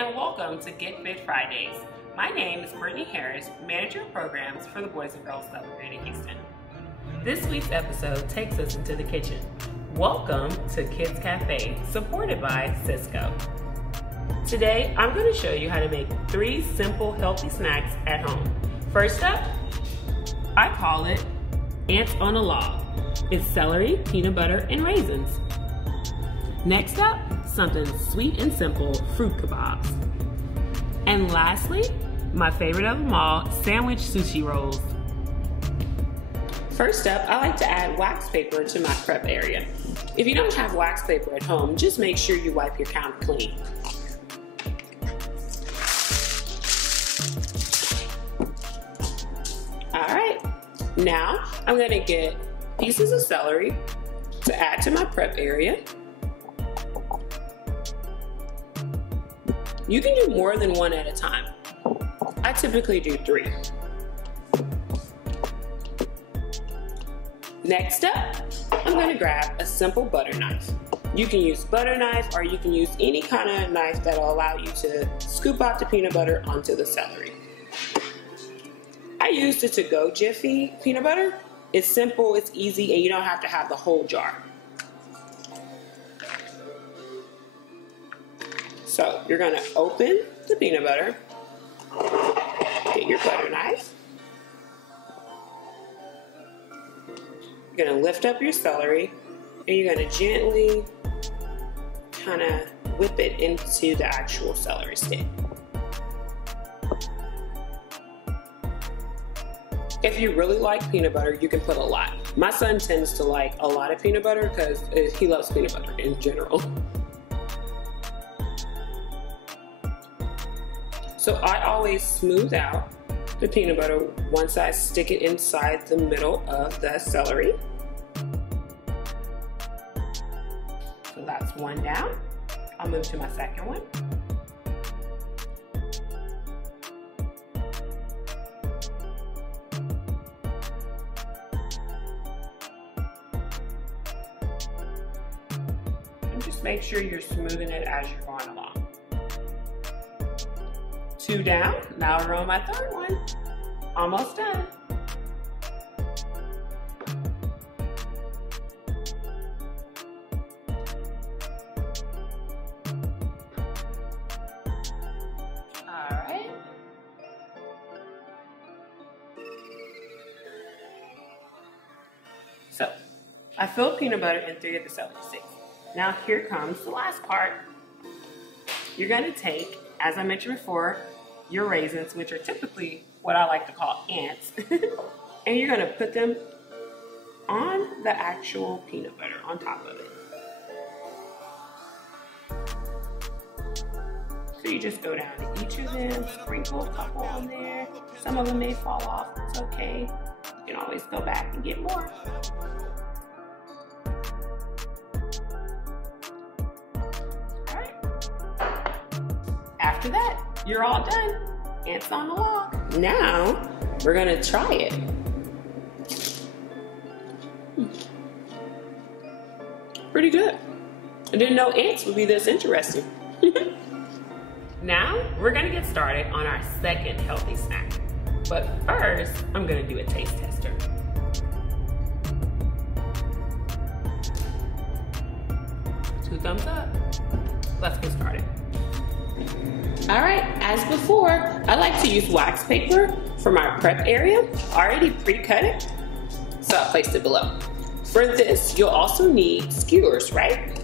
and welcome to Get Fit Fridays. My name is Britney Harris, Manager of Programs for the Boys and Girls Club of Greater Houston. This week's episode takes us into the kitchen. Welcome to Kids Cafe, supported by Sysco. Today, I'm going to show you how to make 3 simple, healthy snacks at home. First up, I call it Ants on a Log. It's celery, peanut butter, and raisins. Next up, something sweet and simple, fruit kebabs. And lastly, my favorite of them all, sandwich sushi rolls. First up, I like to add wax paper to my prep area. If you don't have wax paper at home, just make sure you wipe your counter clean. All right, now I'm gonna get pieces of celery to add to my prep area. You can do more than 1 at a time. I typically do 3. Next up, I'm gonna grab a simple butter knife. You can use butter knife or you can use any kind of knife that'll allow you to scoop out the peanut butter onto the celery. I use the to-go Jiffy peanut butter. It's simple, it's easy, and you don't have to have the whole jar. So you're gonna open the peanut butter, get your butter knife. You're gonna lift up your celery, and you're gonna gently kind of whip it into the actual celery stick. If you really like peanut butter, you can put a lot. My son tends to like a lot of peanut butter because he loves peanut butter in general. So I always smooth out the peanut butter once I stick it inside the middle of the celery. So that's 1 down. I'll move to my second one. And just make sure you're smoothing it as you're going along. 2 down, now we're on my 3rd one. Almost done. All right. So, I filled peanut butter in 3 of the celery sticks. Now here comes the last part. You're gonna take, as I mentioned before, your raisins, which are typically what I like to call ants, and you're gonna put them on the actual peanut butter on top of it. So you just go down to each of them, sprinkle a couple on there. Some of them may fall off, it's okay. You can always go back and get more. All right. After that, you're all done. Ants on the log. Now, we're gonna try it. Pretty good. I didn't know ants would be this interesting. Now, we're gonna get started on our second healthy snack. But first, I'm gonna do a taste tester. Two thumbs up. Let's get started. All right, as before, I like to use wax paper for my prep area. I already pre-cut it, so I placed it below. For this, you'll also need skewers, right?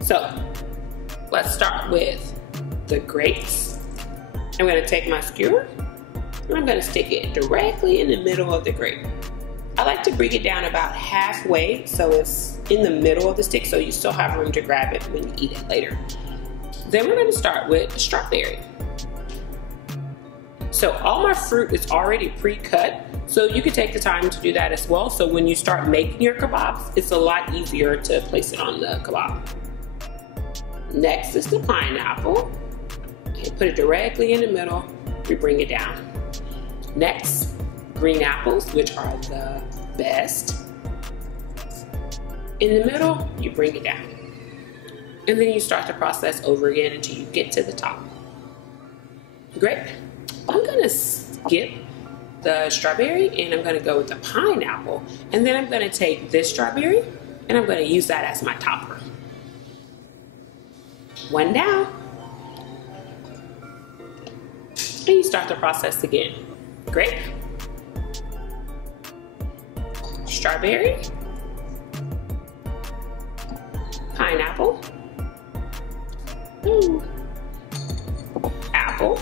So, let's start with the grapes. I'm gonna take my skewer, and I'm gonna stick it directly in the middle of the grape. I like to bring it down about halfway, so it's in the middle of the stick, so you still have room to grab it when you eat it later. Then we're gonna start with strawberry. So all my fruit is already pre-cut, so you can take the time to do that as well. So when you start making your kebabs, it's a lot easier to place it on the kebab. Next is the pineapple. Okay, put it directly in the middle, we bring it down. Next, green apples, which are the best. In the middle, you bring it down. And then you start the process over again until you get to the top. Great. I'm gonna skip the strawberry and I'm gonna go with the pineapple. And then I'm gonna take this strawberry and I'm gonna use that as my topper. One down. And you start the process again. Grape, strawberry, pineapple, apple.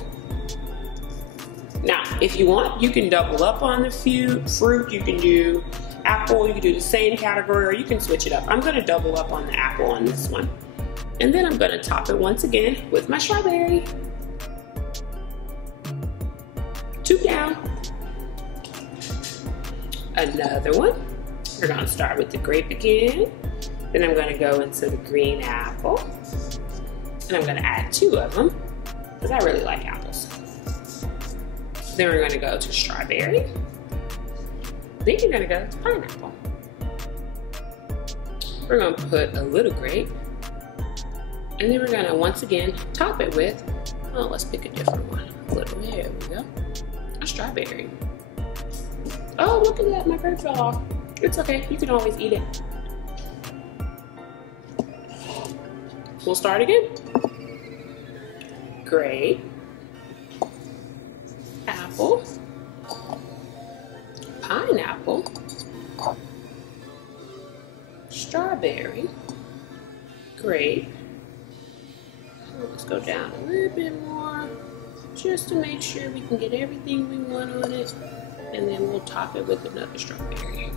Now, if you want, you can double up on the fruit. You can do apple, you can do the same category, or you can switch it up. I'm gonna double up on the apple on this one. And then I'm gonna top it once again with my strawberry. 2 down. Another one. We're gonna start with the grape again. Then I'm gonna go into the green apple. And I'm gonna add 2 of them, because I really like apples. Then we're gonna go to strawberry. Then you're gonna go to pineapple. We're gonna put a little grape. And then we're gonna once again top it with, oh, let's pick a different one. A little, there we go. A strawberry. Oh, look at that, my grape fell off. It's okay, you can always eat it. We'll start again. Grape, apple, pineapple, strawberry, grape. Let's go down a little bit more just to make sure we can get everything we want on it. And then we'll top it with another strawberry.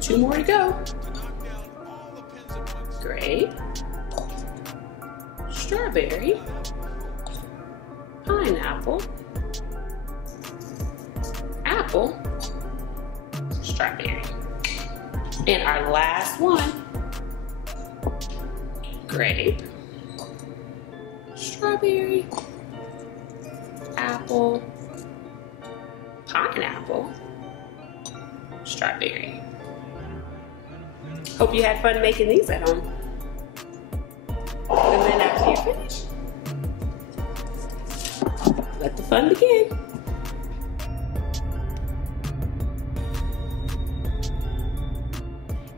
2 more to go. Grape, strawberry, pineapple, apple, strawberry. And our last one, grape, strawberry, apple, pineapple, strawberry. Hope you had fun making these at home. And then after you finish, let the fun begin.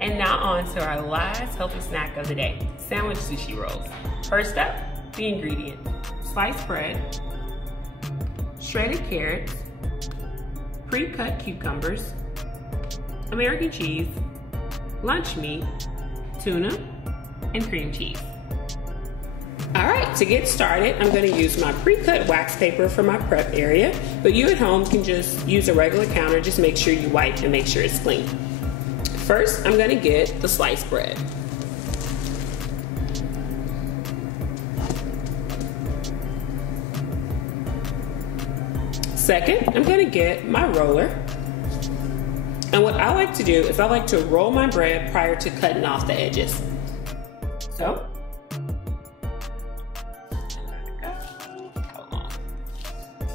And now on to our last healthy snack of the day, sandwich sushi rolls. First up, the ingredients: sliced bread, shredded carrots, pre-cut cucumbers, American cheese, lunch meat, tuna, and cream cheese. All right, to get started, I'm gonna use my pre-cut wax paper for my prep area, but you at home can just use a regular counter. Just make sure you wipe and make sure it's clean. First, I'm gonna get the sliced bread. Second, I'm gonna get my roller. And what I like to do is I like to roll my bread prior to cutting off the edges. So, hold on.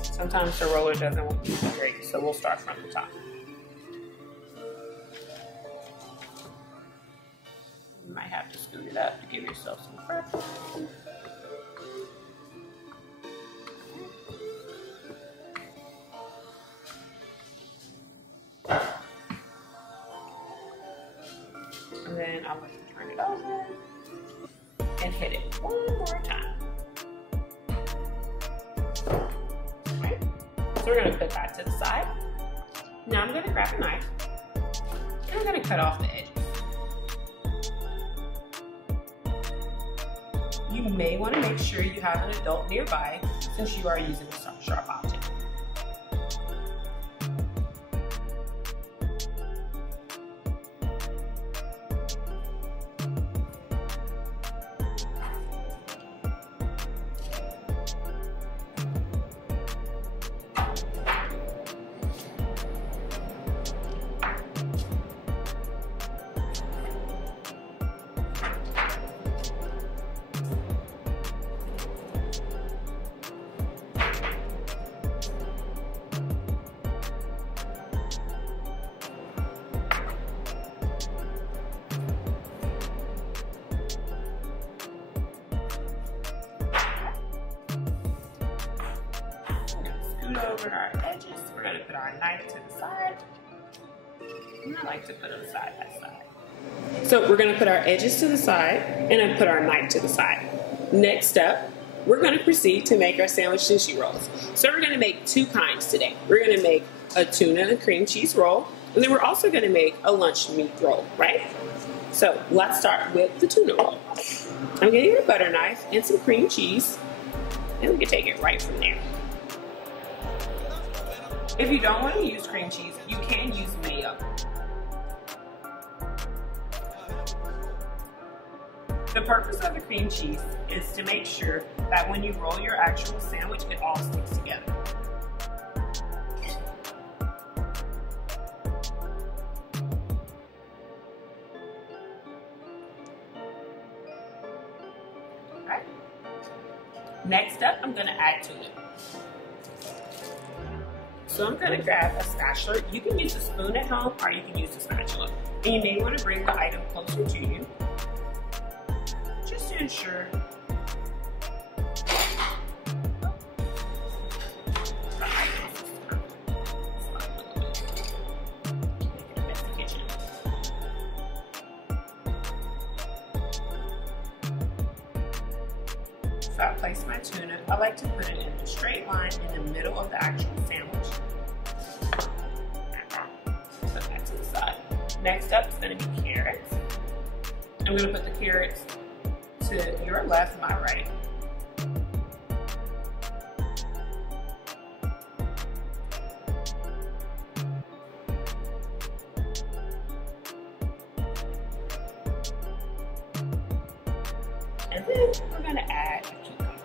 Sometimes the roller doesn't work great, so we'll start from the top. You might have to scoot it up to give yourself some prep. And then I'm going to turn it over and hit it one more time. Okay. So we're going to put that to the side. Now I'm going to grab a knife and I'm going to cut off the edges. You may want to make sure you have an adult nearby since you are using a sharp object. over our edges. We're gonna put our knife to the side. And I like to put them side by side. So we're gonna put our edges to the side and then put our knife to the side. Next up, we're gonna proceed to make our sandwich sushi rolls. So we're gonna make two kinds today. We're gonna make a tuna and cream cheese roll, and then we're also gonna make a lunch meat roll, right? So let's start with the tuna roll. I'm gonna get a butter knife and some cream cheese, and we can take it right from there. If you don't want to use cream cheese, you can use mayo. The purpose of the cream cheese is to make sure that when you roll your actual sandwich, it all sticks together. Alright. Next up, I'm going to add tuna. So I'm going to grab a spatula. You can use a spoon at home or you can use a spatula. And you may want to bring the item closer to you, just to ensure the item is making a mess in the kitchen. So I place my tuna. I like to put it in a straight line in the middle of the actual sandwich. Put that to the side. Next up is going to be carrots. I'm going to put the carrots to your left, my right. And then we're going to add a cucumber.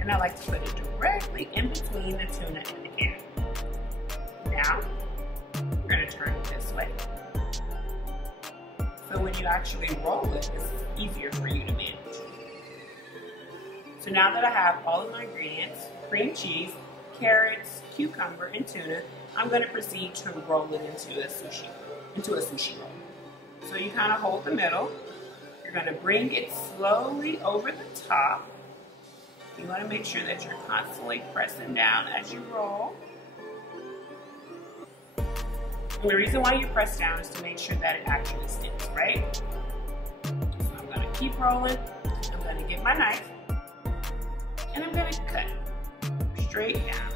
And I like to put it directly in between the tuna and the carrot. Now, we're going to turn it this way. So when you actually roll it, it's easier for you to manage. So now that I have all of my ingredients, cream cheese, carrots, cucumber, and tuna, I'm going to proceed to roll it into a sushi roll. So you kind of hold the middle. You're going to bring it slowly over the top. You want to make sure that you're constantly pressing down as you roll. And the reason why you press down is to make sure that it actually sticks, right? So I'm going to keep rolling. I'm going to get my knife. And I'm going to cut straight down.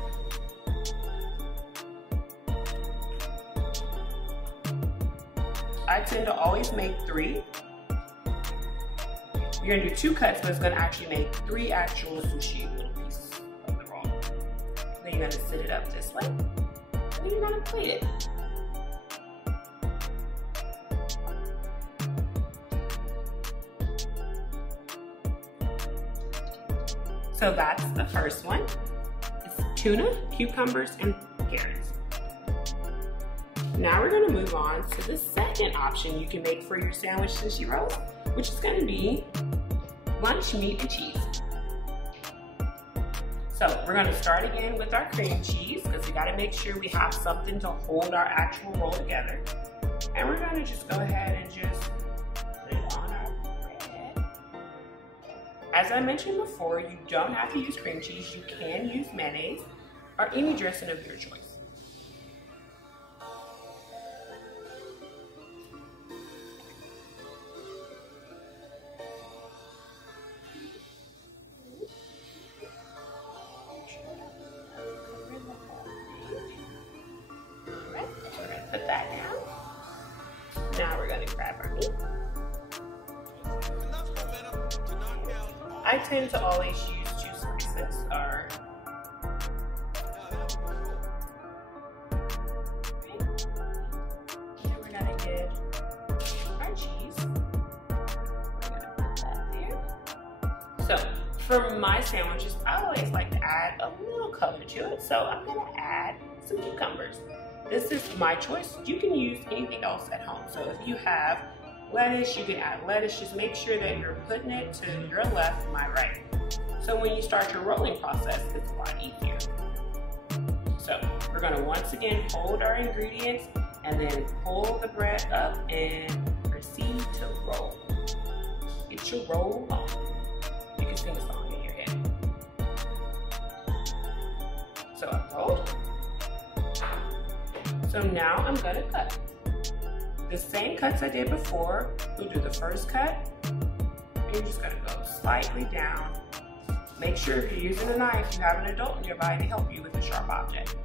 I tend to always make 3. You're going to do 2 cuts, but it's going to actually make 3 actual sushi little pieces of the roll. Then you're going to sit it up this way. And then you're going to plate it. So that's the first one. It's tuna, cucumbers, and carrots. Now we're going to move on to the second option you can make for your sandwich sushi roll, which is going to be lunch meat and cheese. So we're going to start again with our cream cheese because we got to make sure we have something to hold our actual roll together. And we're going to just go ahead and just put it on our bread. As I mentioned before, you don't have to use cream cheese. You can use mayonnaise or any dressing of your choice. Put that down. Now we're going to grab our meat. I tend to always use juice raisins or then we're going to get our cheese. We're going to put that there. So for my sandwiches, I always like to add a little color to it. So I'm going to add some cucumbers. This is my choice. You can use anything else at home. So if you have lettuce, you can add lettuce. Just make sure that you're putting it to your left, my right. So when you start your rolling process, it's a lot easier. So we're gonna once again hold our ingredients and then pull the bread up and proceed to roll. Get your roll on. You can sing a song in your head. So I rolled. So now I'm gonna cut. The same cuts I did before. We'll do the first cut. And you're just gonna go slightly down. Make sure if you're using a knife, you have an adult nearby to help you with the sharp object.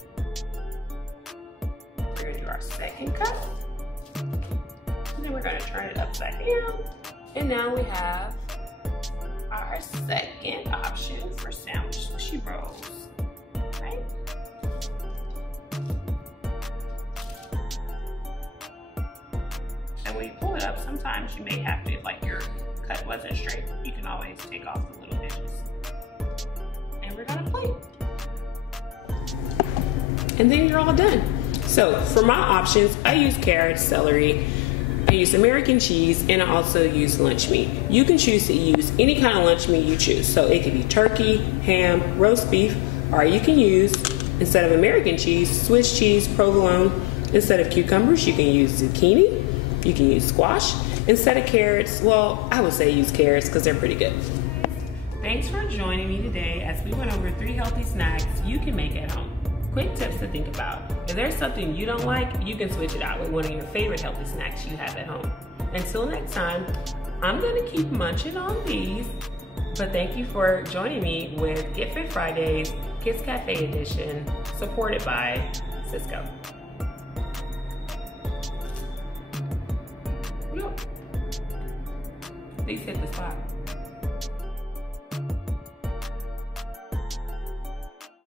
We're gonna do our second cut. And then we're gonna turn it upside down. And now we have our second option for sandwich sushi rolls. Right? And when you pull it up, sometimes you may have to, if like your cut wasn't straight, you can always take off the little edges. And we're gonna plate. And then you're all done. So for my options, I use carrots, celery, I use American cheese, and I also use lunch meat. You can choose to use any kind of lunch meat you choose. So it could be turkey, ham, roast beef, or you can use, instead of American cheese, Swiss cheese, provolone. Instead of cucumbers, you can use zucchini. You can use squash. Instead of carrots, well, I would say use carrots because they're pretty good. Thanks for joining me today as we went over 3 healthy snacks you can make at home. Quick tips to think about. If there's something you don't like, you can switch it out with one of your favorite healthy snacks you have at home. Until next time, I'm gonna keep munching on these, but thank you for joining me with Get Fit Fridays, Kids Cafe Edition, supported by Sysco. Please hit the spot.